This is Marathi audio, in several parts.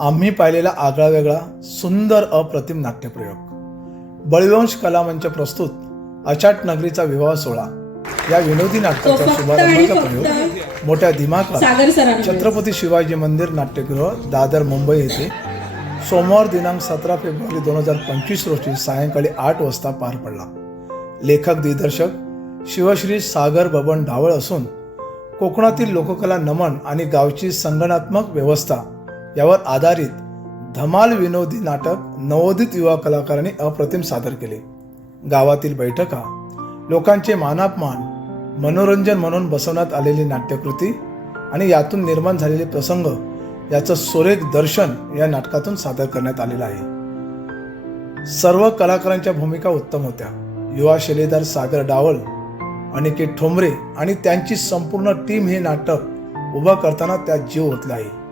आम्ही पाहिलेला आगळा वेगळा सुंदर अप्रतिम नाट्यप्रयोग. बळीवंश कलामंच प्रस्तुत अचाट नगरीचा विवाह सोहळा. या विनोदी नाटकाचा शुभारंभाचा प्रयोग मोठ्या दिमाखात छत्रपती शिवाजी मंदिर नाट्यगृह दादर मुंबई येथे सोमवार दिनांक सतरा फेब्रुवारी दोन हजार पंचवीस रोजी सायंकाळी आठ वाजता पार पडला. लेखक दिग्दर्शक शिवश्री सागर बबन ढावळ असून कोकणातील लोककला नमन आणि गावची संगणात्मक व्यवस्था यावर आधारित धमाल विनोदी नाटक नवोदित युवा कलाकारांनी अप्रतिम सादर केले. गावातील बैठका लोकांचे मानापमान मनोरंजन म्हणून बसवण्यात आलेली नाट्यकृती आणि यातून निर्माण झालेले प्रसंग याचं सुरेख दर्शन या नाटकातून सादर करण्यात आलेलं आहे. सर्व कलाकारांच्या भूमिका उत्तम होत्या. युवा शिलेदार सागर डावल अनिकेत ठोंबरे आणि त्यांची संपूर्ण टीम हे नाटक उभं करताना त्यात जीव ओतला आहे.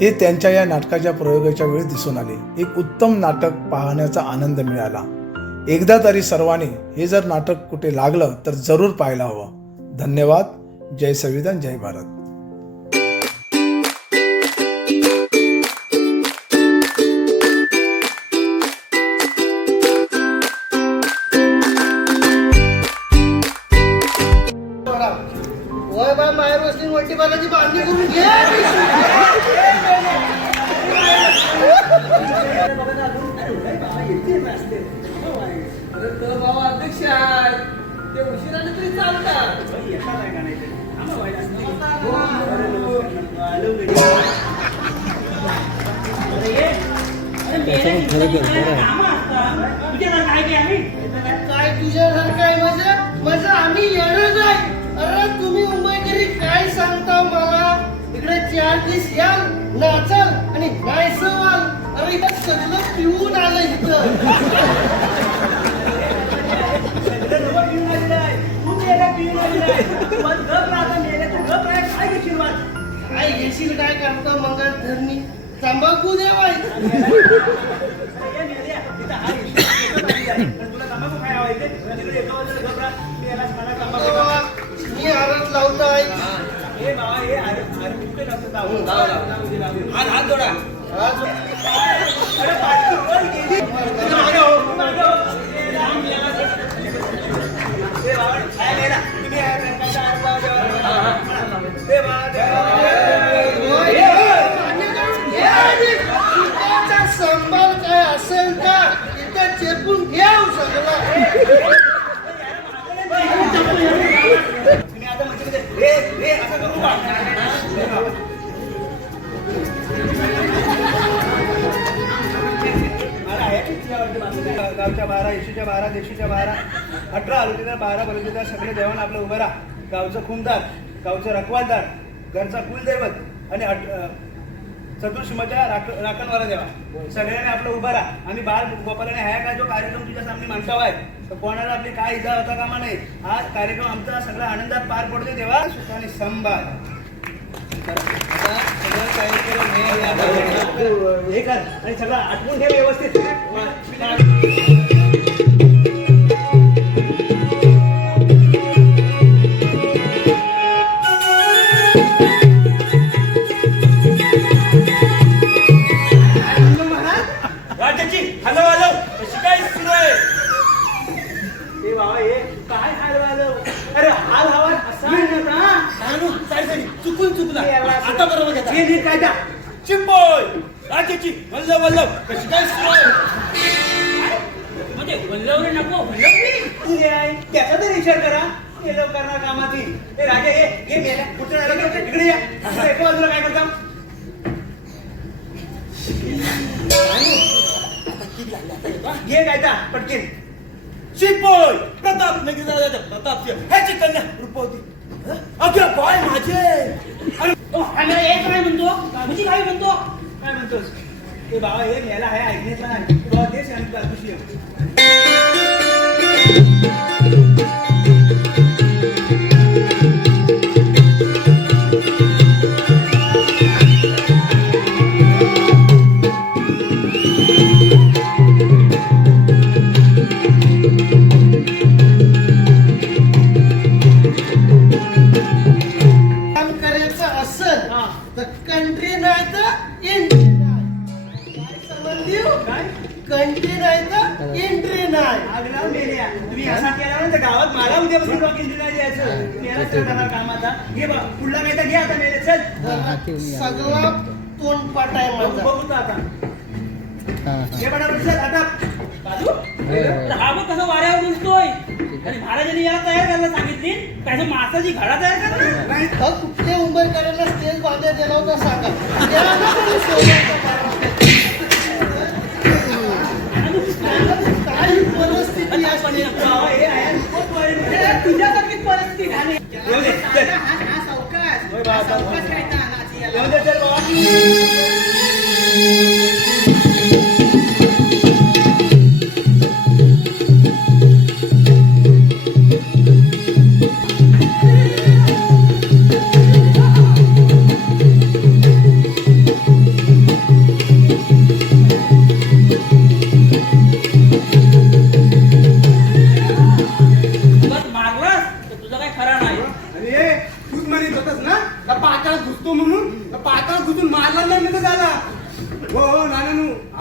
हे त्यांच्या या नाटकाच्या प्रयोगाच्या वेळी दिसून आले. एक उत्तम नाटक पाहण्याचा आनंद मिळाला. एकदा तरी सर्वांनी हे जर नाटक कुठे लागलं तर जरूर पाहायला हवं. धन्यवाद. जय संविधान जय भारत. माहेर वस्ती बालाची बांधणी करून घे. बाबा अध्यक्ष ते उशिराने तरी चालतात. काय म्हणजे? म्हणजे आम्ही येणार नाही. अरे तुम्ही मुंबईकरी काय सांगता मला? इकडे चार दिवस याल नाचाल आणि नायसवाल अरे इथं सगळं पिऊन आलं इथं. काय घेशील काय करता मंगळ धरणी? तंबाखू मी आरत लावताय संभाल म्हणजे गावच्या बारा एशीच्या बारा देशीच्या बारा अठरा आरोग्याच्या बारा बरोबर सगळे देवान आपलं उभं राहा. गावचं खूनदार गावचं रखवालदार घरचा कुलदैवत आणि अट- अं, राख राखणवाला देवा. सगळ्यांनी आपलं उभा राहा. आणि बाल गोपालाने ह्या काय जो कार्यक्रम तुझ्या सामने मांडतावा आहे? तर कोणाला आपली काय इजा होता कामा नाही हा कार्यक्रम आमचा सगळा आनंदात पार पडतो देवा. सुखाने संभाळ. हे हे कर. आणि सगळं आठवून ठेव व्यवस्थित. काय सुरू आहे ए बाबा हे काय हाल झालं अरे हाल हवा असा नानू, सारी सारी, चुकून चुकला. आता बरोबर घेता. हे वल्लभ वल्लभ. कशी काय सुरू आहे म्हणजे वल्लभ रे नको वल्लभ तू हे आहे. त्याचा तर विचार करा. हे लोक करणार कामाची. हे राजा हे हे मेल्या कुठं आलं का? इकडे या. असं एका बाजूला काय करता? ये काय त्या पटकीन चिंपोय प्रताप नगी दादा प्रताप. ह्याची कन्या रुपवती अगं बाय माझे अरे एक काय म्हणतो म्हणजे काय म्हणतो काय म्हणतोस ते बाबा हे मेला आहे ऐकण्याचा नाही तू बाबा तेच आणि खुशी कंट्री नाही तर एंट्री नाही. काय काय? कंट्री नाही तर एंट्री नाही. तुम्ही असा केला तर गावात मला उद्यापासून रॉक एंट्री नाही द्यायचं. काम आता घे बा पुढला नाही तर घे आता मेले चल. तोंड पाटाय माझा. बघू आता. हे बडा चल आता. बाजू. हा कसं वाऱ्या आणि महाराजांनी याला तयार करायला सांगितली काय तर मासाची घडा तयार करणार नाही अहो, कुठल्या मुंबईकरांना स्टेज बांधण्यात दिला होता सांगा. काय ही परिस्थिती असते. तुझ्यासारखीच झाली. हा हा सावकाश. सावकाश नाची याला. चल बाबा.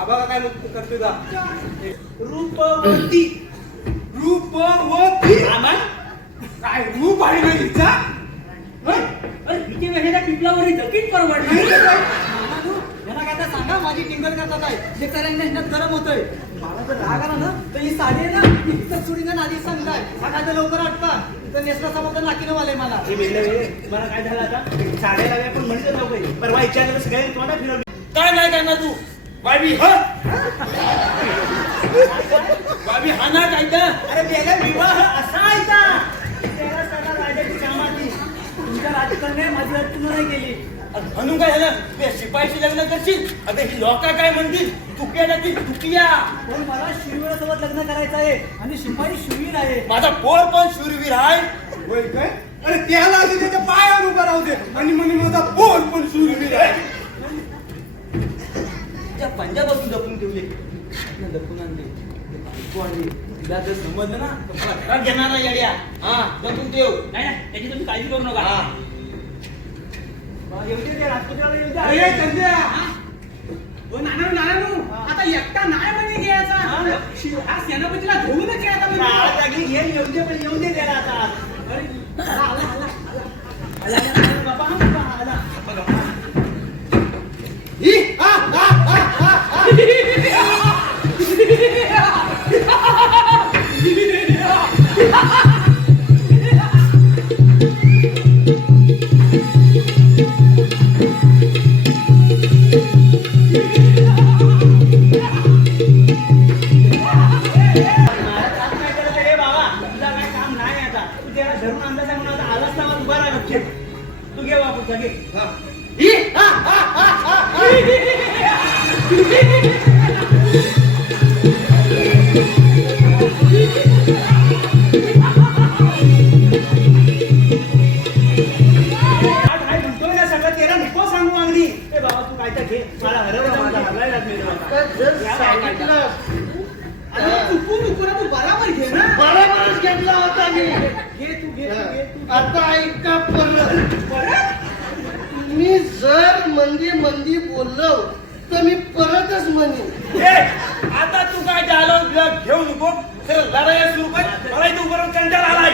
आबा काय करतोय का रूपवती. रूपवती. आम्हा काय रूप आहे ना हिचा? हिचे वेळेला पिपलावर परवडली तर? यांना काय तर सांगा माझी टिंगल करतात आहे ह्यांना गरम होतोय. मला जर राग आला ना तर ही साडी आहे ना इथं सोडीनं नादी सांगताय. हा काय तर लवकर आटपा. इथं नेसला समोर नाकीनं वाले मला. हे. मला काय झालं आता? साड्या लाव्या पण म्हणत नव्हतं काही. परवा विचारलं सगळ्यांनी तोंडा फिरवली. काय नाही करणार तू? बाबी ह? बाबी हा ना काय तर अरे गेल्या विवाह असा आहे का त्याला सगळा राजाची कामाची. तुमच्या राजकारणाने माझी नाही केली. अरे म्हणून काय झालं? ते शिपाईशी लग्न करशील? अरे ही लोका काय म्हणतील? तुक्या जातील तुकिया पण मला शिरवीरासोबत लग्न करायचं आहे आणि शिपाई शिरवीर आहे. माझा पोर पण शूरवीर आहे. होय काय? अरे त्याला आधी त्याच्या पायावर उभा राहू दे. आणि म्हणे माझा बोल पण सुरवीर आहे. पंजाबातून जपून ठेवले जपून आणले ते बायको आली. तिला जर समजलं ना तर घेणार नाही येड्या. हा जपून ठेव. नाही नाही त्याची तुम्ही काळजी करू नका. हा. येऊ दे ते राजपुत्राला येऊ दे. अरे चंद्या. हो. नाना नाना आता एकटा नाही म्हणजे घ्यायचा. शिव- सेनापतीला घेऊनच आता येऊ दे पण येऊ दे त्याला आता. अरे, आला, आला, आला, आला. घे तू घे आता ऐका परत. तुम्ही जर मंदी मंदी बोललो तर मी परतच म्हणेन. ए, आता तू काय डायलॉग घेऊ नको. तर लढाई सुरू कर. मला इथं उभं राहून कंटाळा आलाय.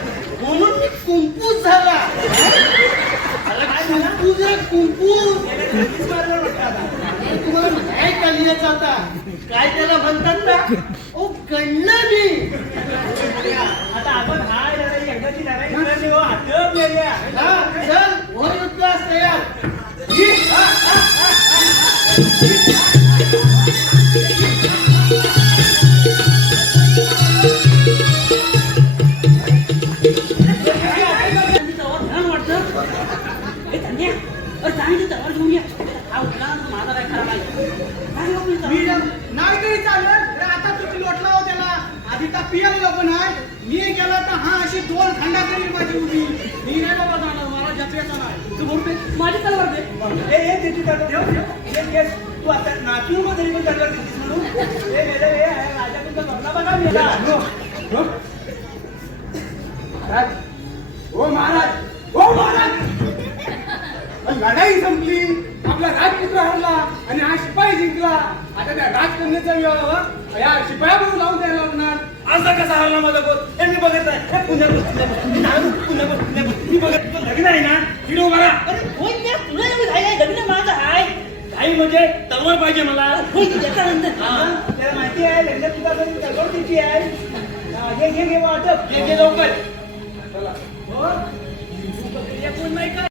झाला. कुंकू जरा कुंकू काय आता काय त्याला म्हणतात ना ओ कण्णा मी. आता आपण हा लढाई एकदाची लढाई हात नाही तरी चाललं तर आता तुम्ही लोटला हो त्याला. आधी तर पियाला पण आहे. मी गेला तर हा अशी दोन खंडा करील माझी उभी. मी नाही बाबा जाणार मला जत्रेचा नाही. तू बोलते माझी तलवार दे. ए ए त्याची तलवार ये ये तू आता नाचू नको तरी पण तलवार देतीस म्हणून. ए मेले ए राजा तुमचा बघला बघा मी हो. महाराज. हो महाराज. हो महाराज. लढाई संपली. आपला राजपुत्र हरला आणि हा शिपाई जिंकला. आता त्या राजकन्याचा विवाह या शिपायाबरोबर लावून द्यायला लागणार. असा कसा हरला माझा बोल हे मी बघत हे बस. मी बघत लग्न आहे ना तिकडे उभा राहा काही म्हणजे तलवार पाहिजे मला. त्याला माहिती आहे लग्न तुझा तलवार तिची आहे? हा, घे घे घे वाटप. घे घे लवकर. चला. हो? हे कोण नाही का?